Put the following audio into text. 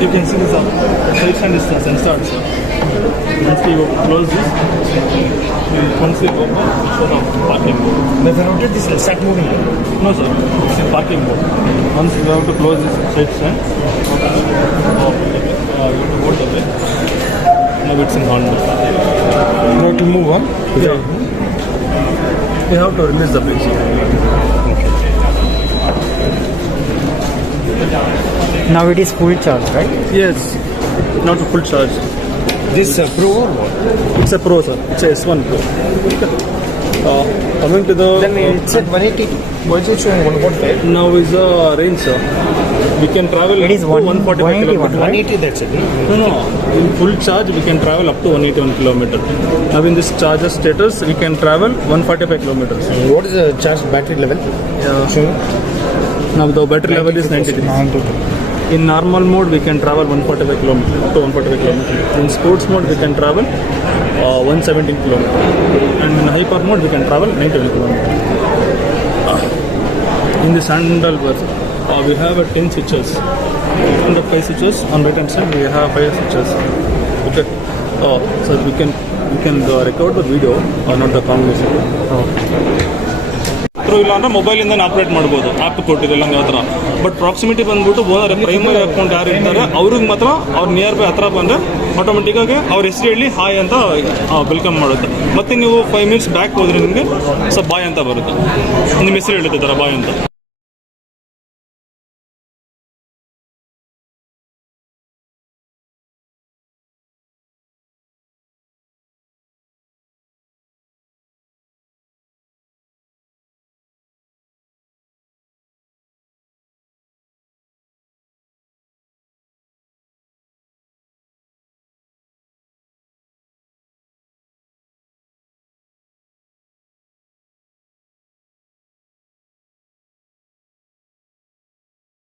You can see this right hand is sensor also. Once you close this, once you open, it's the parking mode. If I rotate this, will start moving. No sir, it's in parking mode. Once you have to close this side stand, you have to hold the brake. Now it's in on mode. You have to move on? Yeah. You have to release the brake. Now it is full charge, right? Yes, not a full charge. This Pro or what? It's a Pro sir, it's a S1 Pro. Coming to the... Then it's at 180. Why is it showing 1.5? Now is the range sir. We can travel It is up to 145 kilometers. 180, that's it. No. In full charge, we can travel up to 181 kilometers. Now in this charger status, we can travel 145 kilometers. What is the charge battery level? Now the battery level is 90 degrees. In normal mode, we can travel 145 kilometers, up to 145 kilometers. In sports mode, we can travel 117 kilometers. And in hyper mode, we can travel 91 kilometers. In this handlebar, we have 10 switches. On the 5 switches, on right hand side, we have 5 switches. Okay. So we can record the video or not the conversation. ಇಲ್ಲ ಅಂದ್ರೆ ಮೊಬೈಲಿಂದ operate ಮಾಡ್ಬೋದು app ಕೊಟ್ಟಿರಲ್ಲ ಹಂಗೆ ಹತ್ರ but proximity ಬಂದ್ಬಿಟ್ಟು owner primary account ಯಾರು ಇರ್ತಾರೆ ಅವ್ರಿಗೆ ಮಾತ್ರ ಅವ್ರು ನಿಯರ್ ಬೈ ಹತ್ರ ಬಂದರೆ ಆಟೋಮೆಟಿಕ್ಕಾಗಿ ಅವ್ರ ಹೆಸರು ಹೇಳಿ ಹಾಯ್ ಅಂತ ವೆಲ್ಕಮ್ ಮಾಡುತ್ತೆ ಮತ್ತೆ ನೀವು 5 ಮಿನಿಟ್ಸ್ ಬ್ಯಾಕ್ ಹೋದ್ರೆ ನಿಮಗೆ ಬಾಯ್ ಅಂತ ಬರುತ್ತೆ ನಿಮ್ಮ ಹೆಸರು ಹೇಳುತ್ತೆ ಥರ ಬಾಯ್ ಅಂತ